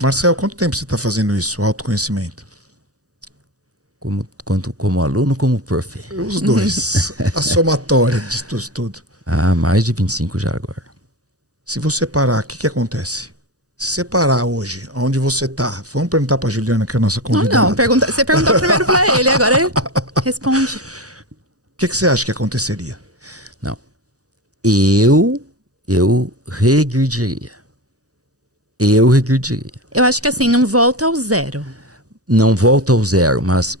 Marcel, quanto tempo você está fazendo isso, o autoconhecimento? Como aluno ou como prof? Os dois. A somatória disso tudo. Mais de 25 já agora. Se você parar, o que acontece? Se você parar hoje, onde você está, vamos perguntar para a Juliana, que é a nossa convidada. Não, você perguntou primeiro para ele, agora ele responde. O que você acha que aconteceria? Não. Eu regrediria. Eu acho que assim, não volta ao zero. Não volta ao zero, mas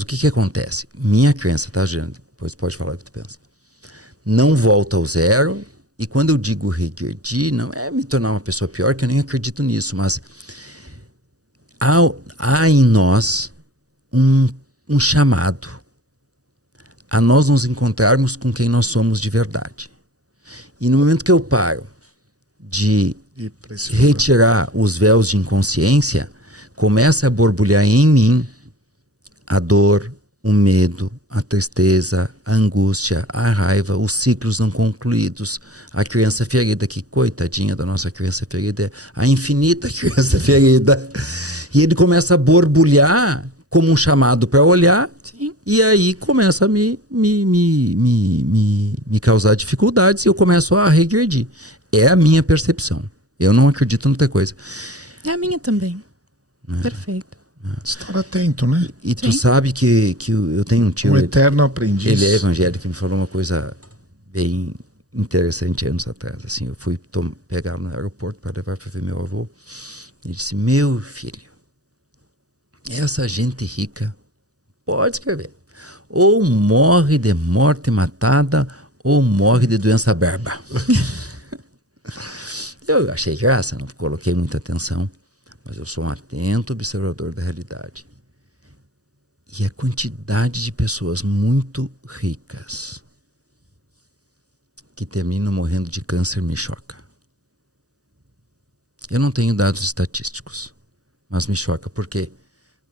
o que acontece? Minha crença, tá, Juliana? Depois pode falar o que tu pensa. Não volta ao zero, e quando eu digo regredir, não é me tornar uma pessoa pior, que eu nem acredito nisso, mas há em nós um chamado a nós nos encontrarmos com quem nós somos de verdade. E no momento que eu paro de retirar os véus de inconsciência, começa a borbulhar em mim a dor, o medo, a tristeza, a angústia, a raiva, os ciclos não concluídos, a criança ferida, que coitadinha da nossa criança ferida, a infinita criança ferida. E ele começa a borbulhar como um chamado para olhar. Sim. E aí começa a me causar dificuldades e eu começo a regredir. É a minha percepção. Eu não acredito em outra coisa. É a minha também. Perfeito. Estar atento, né? E tu sabe que eu tenho um tio... Um eterno aprendiz. Ele é evangélico e me falou uma coisa bem interessante anos atrás. Assim, eu fui pegar no aeroporto para levar para ver meu avô. Ele disse, meu filho, essa gente rica, pode escrever, ou morre de morte matada, ou morre de doença berba. Eu achei graça, não coloquei muita atenção. Mas eu sou um atento observador da realidade. E a quantidade de pessoas muito ricas que terminam morrendo de câncer me choca. Eu não tenho dados estatísticos, mas me choca. Por quê?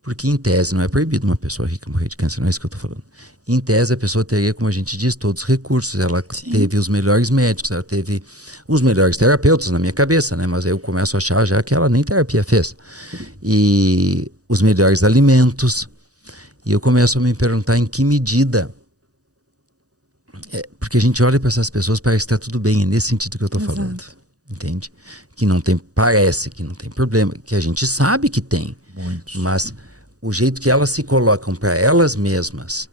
Porque em tese não é proibido uma pessoa rica morrer de câncer, não é isso que eu estou falando. Em tese a pessoa teria, como a gente diz, todos os recursos. Ela teve os melhores médicos, ela teve os melhores terapeutas na minha cabeça, né? Mas aí eu começo a achar já que ela nem terapia fez. E os melhores alimentos. E eu começo a me perguntar em que medida. Porque a gente olha para essas pessoas, parece que está tudo bem. É nesse sentido que eu estou falando. Entende? Que não tem, parece que não tem problema. Que a gente sabe que tem. Muitos. Mas o jeito que elas se colocam para elas mesmas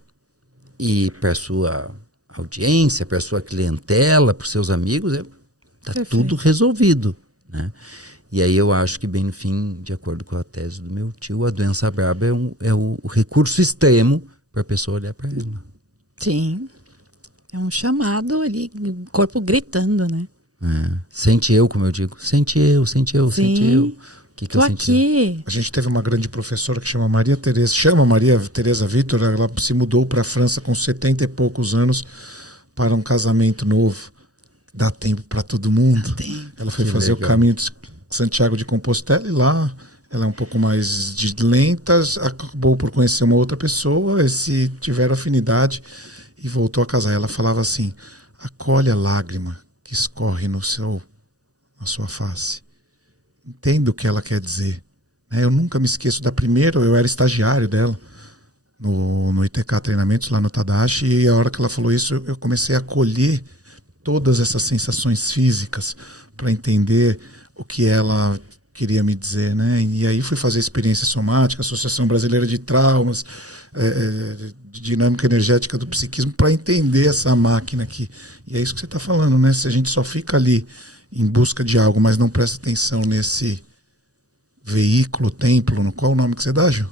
e para sua audiência, para sua clientela, para os seus amigos, está tudo resolvido, né? E aí eu acho que bem no fim, de acordo com a tese do meu tio, a doença braba é o recurso extremo para a pessoa olhar para ela. Sim. É um chamado ali, o corpo gritando, né? Sente eu, como eu digo. Sente eu. Sim. O que eu senti? Aqui. A gente teve uma grande professora que chama Maria Tereza Vitor. Ela se mudou para a França com 70 e poucos anos para um casamento novo. Dá tempo para todo mundo. Ela foi fazer o caminho de Santiago de Compostela e lá ela é um pouco mais lenta, acabou por conhecer uma outra pessoa, se tiveram afinidade e voltou a casar. Ela falava assim, acolhe a lágrima que escorre na sua face. Entendo o que ela quer dizer. Eu nunca me esqueço da primeira, eu era estagiário dela no ITK Treinamentos, lá no Tadashi, e a hora que ela falou isso, eu comecei a acolher todas essas sensações físicas para entender o que ela queria me dizer, né? E aí fui fazer experiência somática, Associação Brasileira de Traumas, de dinâmica energética do psiquismo, para entender essa máquina aqui. E é isso que você está falando, né? Se a gente só fica ali em busca de algo, mas não presta atenção nesse veículo, templo, qual é o nome que você dá, Ju?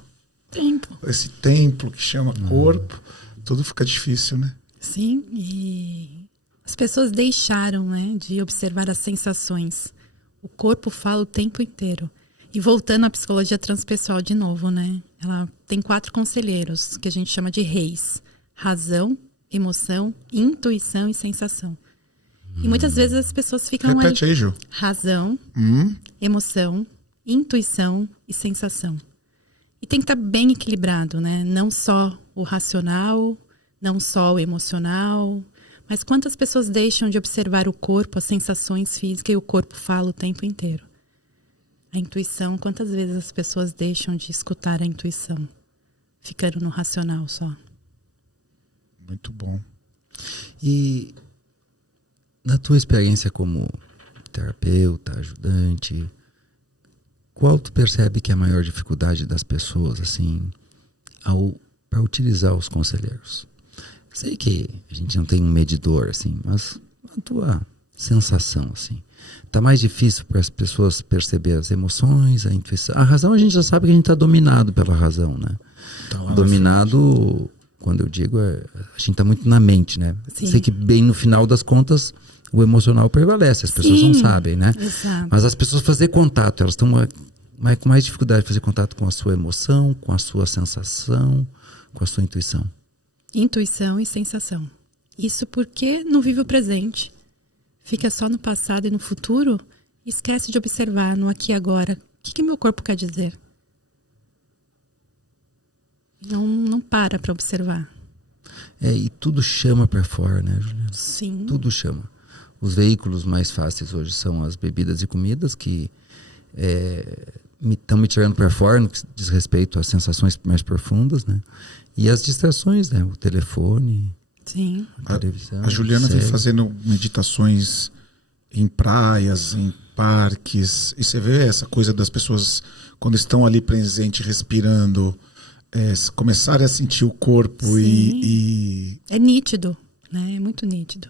Templo. Esse templo que chama corpo, tudo fica difícil, né? Sim, e as pessoas deixaram, né, de observar as sensações. O corpo fala o tempo inteiro. E voltando à psicologia transpessoal de novo, né? Ela tem 4 conselheiros, que a gente chama de reis. Razão, emoção, intuição e sensação. E muitas vezes as pessoas ficam Repete aí, Ju. Razão, emoção, intuição e sensação. E tem que estar bem equilibrado, né? Não só o racional, não só o emocional, mas quantas pessoas deixam de observar o corpo, as sensações físicas, e o corpo fala o tempo inteiro. A intuição, quantas vezes as pessoas deixam de escutar a intuição, ficando no racional só. Muito bom. E na tua experiência como terapeuta, ajudante, qual tu percebe que é a maior dificuldade das pessoas, assim, para utilizar os conselheiros? Sei que a gente não tem um medidor, assim, mas a tua sensação, assim, tá mais difícil para as pessoas perceber as emoções, a intuição. A razão, a gente já sabe que a gente tá dominado pela razão, né? Tá dominado, quando eu digo, a gente tá muito na mente, né? Sim. Sei que bem no final das contas o emocional prevalece, as pessoas não sabem, né? Exato. Mas as pessoas fazer contato, elas estão com mais dificuldade de fazer contato com a sua emoção, com a sua sensação, com a sua intuição. Intuição e sensação. Isso porque não vive o presente. Fica só no passado e no futuro e esquece de observar no aqui e agora. O que meu corpo quer dizer? Não para observar. E tudo chama para fora, né, Juliana? Sim. Tudo chama. Os veículos mais fáceis hoje são as bebidas e comidas que estão me tirando para fora no que diz respeito às sensações mais profundas, né? E as distrações, né? O telefone, sim, a televisão. A Juliana vem fazendo meditações em praias, em parques, e você vê essa coisa das pessoas quando estão ali presentes, respirando, começarem a sentir o corpo e... É nítido, né? É muito nítido.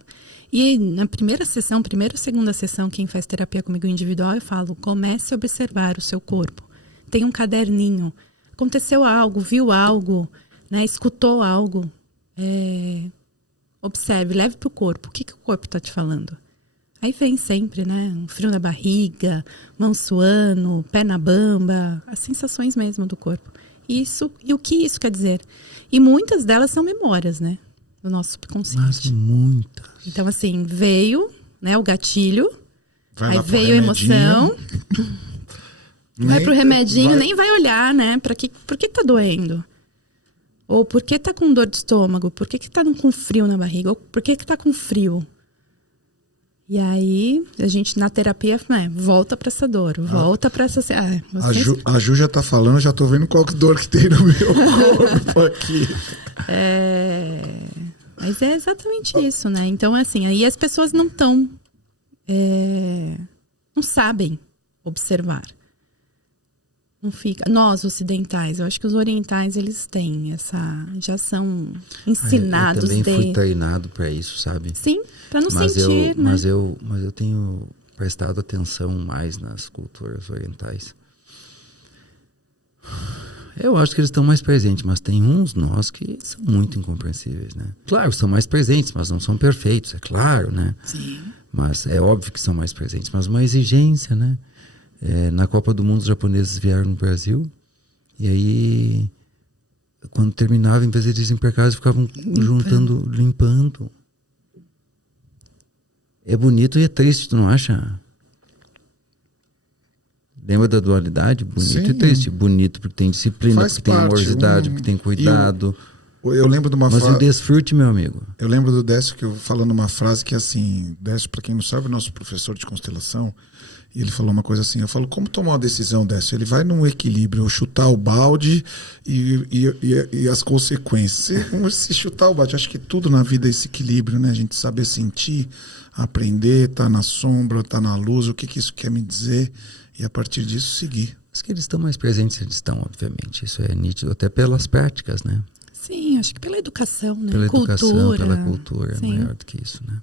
E na primeira ou segunda sessão, quem faz terapia comigo individual, eu falo, comece a observar o seu corpo. Tem um caderninho. Aconteceu algo, viu algo, né? Escutou algo. Observe, leve para o corpo. O que o corpo está te falando? Aí vem sempre, né? Um frio na barriga, mão suando, pé na bamba. As sensações mesmo do corpo. Isso, e o que isso quer dizer? E muitas delas são memórias, né? Do nosso subconsciente. Mas muitas. Então, assim, veio, né, o gatilho, aí veio a emoção, vai pro remedinho, nem vai olhar, né, por que tá doendo? Ou por que tá com dor de estômago? Por que tá com frio na barriga? Ou por que tá com frio? E aí, a gente, na terapia, né, volta pra essa dor, volta pra essa... A Ju já tá falando, já tô vendo qual dor que tem no meu corpo aqui. Mas é exatamente isso, né? Então, assim, aí as pessoas não sabem observar. Não fica. Nós, ocidentais, eu acho que os orientais, eles têm já são ensinados. Eu também fui treinado para isso, sabe? Sim, para não sentir, né? Mas eu tenho prestado atenção mais nas culturas orientais. Eu acho que eles estão mais presentes, mas tem uns nós que são muito incompreensíveis, né? Claro, são mais presentes, mas não são perfeitos, é claro, né? Sim. Mas é óbvio que são mais presentes, mas uma exigência, né? Na Copa do Mundo, os japoneses vieram no Brasil e aí, quando terminava, em vez de eles irem para casa, ficavam limpando. É bonito e é triste, tu não acha? Lembra da dualidade? Bonito e triste. Bonito porque tem disciplina, porque tem amorosidade, porque tem cuidado. Eu lembro de uma frase... Mas o desfrute, meu amigo. Eu lembro do Décio falando uma frase que assim... Décio, para quem não sabe, é nosso professor de constelação. E ele falou uma coisa assim. Eu falo, como tomar uma decisão, Décio? Ele vai num equilíbrio, ou chutar o balde e as consequências. Se chutar o balde, acho que tudo na vida é esse equilíbrio, né? A gente saber sentir, aprender, tá na sombra, tá na luz. O que isso quer me dizer? E a partir disso, seguir. Mas que eles estão mais presentes, eles estão, obviamente. Isso é nítido, até pelas práticas, né? Sim, acho que pela educação, né? Pela educação, pela cultura, é maior do que isso, né?